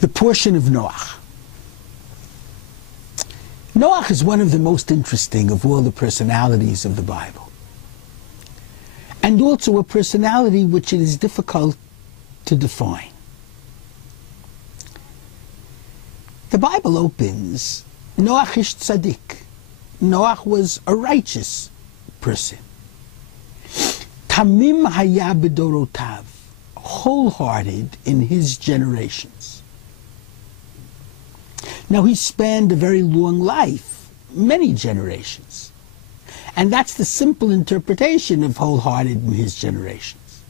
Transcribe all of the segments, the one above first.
The portion of Noach. Noach is one of the most interesting of all the personalities of the Bible. And also a personality which it is difficult to define. The Bible opens, Noach ish tzaddik. Noach was a righteous person. Tamim haya b'dorotav, wholehearted in his generations. Now he spanned a very long life, many generations. And that's the simple interpretation of wholehearted in his generations.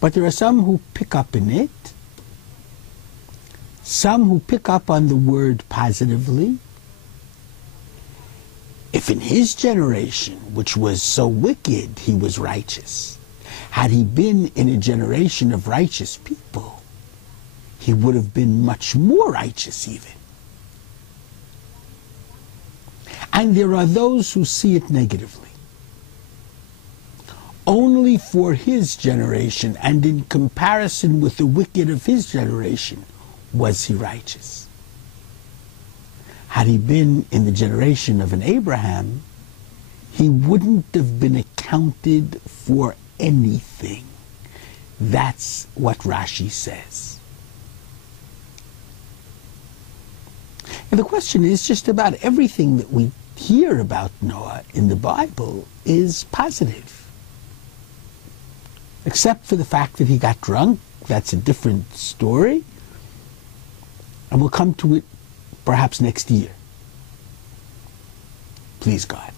But there are some who pick up in it, some who pick up on the word positively. If in his generation, which was so wicked, he was righteous, had he been in a generation of righteous people, he would have been much more righteous even. And there are those who see it negatively. Only for his generation and in comparison with the wicked of his generation was he righteous. Had he been in the generation of an Abraham, he wouldn't have been accounted for anything. That's what Rashi says. And the question is, just about everything that we hear about Noah in the Bible is positive. Except for the fact that he got drunk. That's a different story. And we'll come to it perhaps next year. Please God.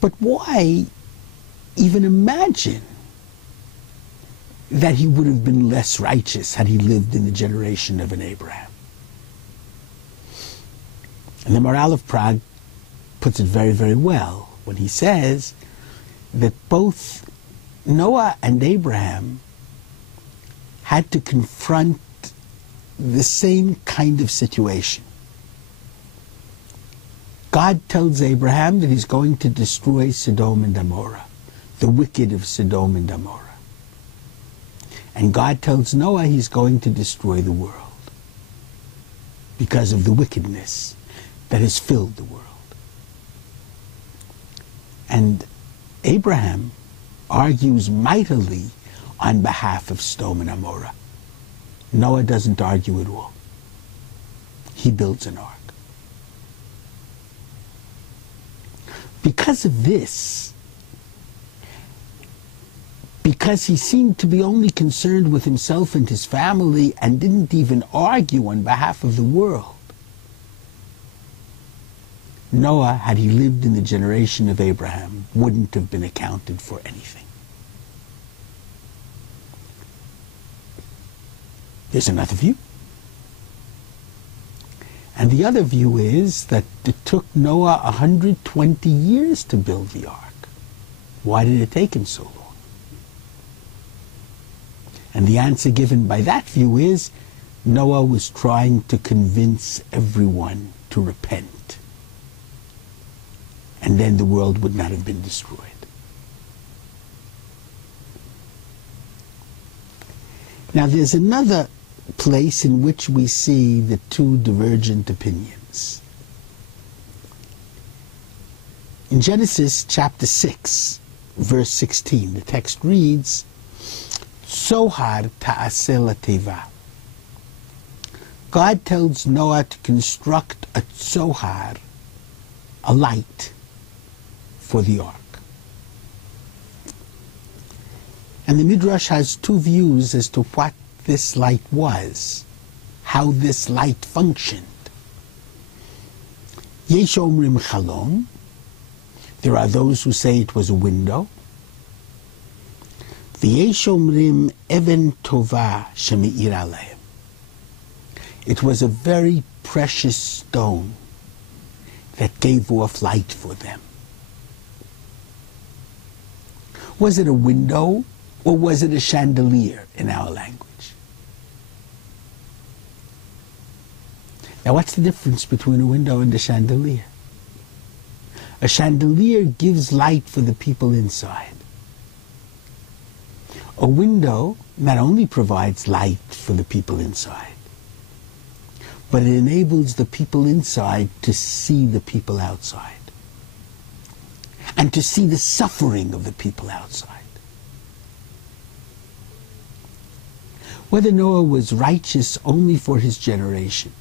But why even imagine that he would have been less righteous had he lived in the generation of an Abraham? And the Maharal of Prague puts it very, very well when he says that both Noah and Abraham had to confront the same kind of situation. God tells Abraham that he's going to destroy Sodom and Gomorrah, the wicked of Sodom and Gomorrah. And God tells Noah he's going to destroy the world because of the wickedness that has filled the world. And Abraham argues mightily on behalf of Sodom and Gomorrah. Noah doesn't argue at all. He builds an ark. Because of this, because he seemed to be only concerned with himself and his family and didn't even argue on behalf of the world, Noah, had he lived in the generation of Abraham, wouldn't have been accounted for anything. There's another view. And the other view is that it took Noah 120 years to build the ark. Why did it take him so long? And the answer given by that view is Noah was trying to convince everyone to repent. And then the world would not have been destroyed. Now there's another place in which we see the two divergent opinions. In Genesis chapter 6, verse 16, the text reads, Tzohar ta'aseh lateva. God tells Noah to construct a tzohar, a light, for the ark. And the Midrash has two views as to what this light was, how this light functioned. Yesh omrim chalom. There are those who say it was a window. V'yesh omrim even tova sheme'ir aleim. It was a very precious stone that gave off light for them. Was it a window or was it a chandelier in our language? Now what's the difference between a window and a chandelier? A chandelier gives light for the people inside. A window not only provides light for the people inside, but it enables the people inside to see the people outside and to see the suffering of the people outside. Whether Noah was righteous only for his generation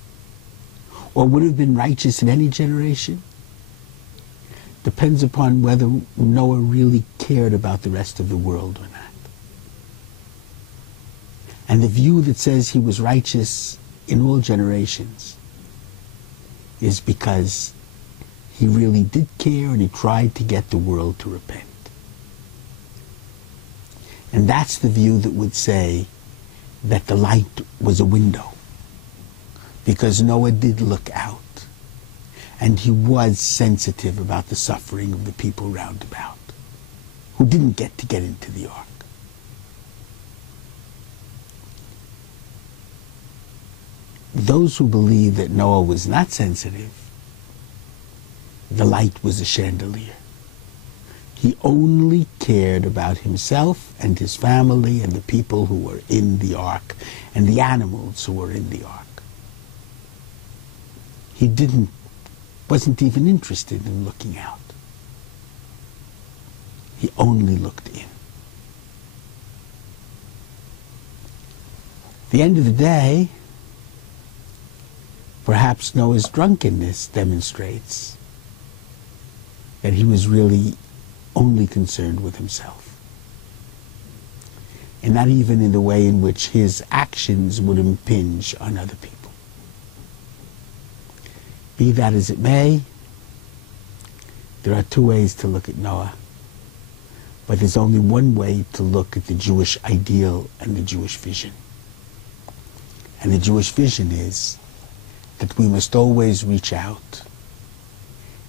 or would have been righteous in any generation depends upon whether Noah really cared about the rest of the world or not. And the view that says he was righteous in all generations is because he really did care and he tried to get the world to repent. And that's the view that would say that the light was a window, because Noah did look out and he was sensitive about the suffering of the people round about who didn't get to get into the ark. Those who believe that Noah was not sensitive, the light was a chandelier. He only cared about himself and his family and the people who were in the ark and the animals who were in the ark. He wasn't even interested in looking out. He only looked in. At the end of the day, perhaps Noah's drunkenness demonstrates that he was really only concerned with himself, and not even in the way in which his actions would impinge on other people. Be that as it may, there are two ways to look at Noah, but there's only one way to look at the Jewish ideal and the Jewish vision. And the Jewish vision is that we must always reach out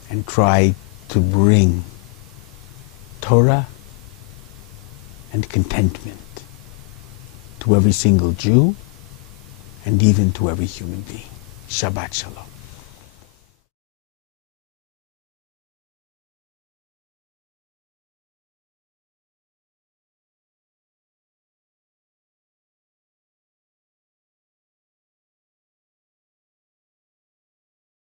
and try to bring Torah and contentment to every single Jew and even to every human being. Shabbat Shalom.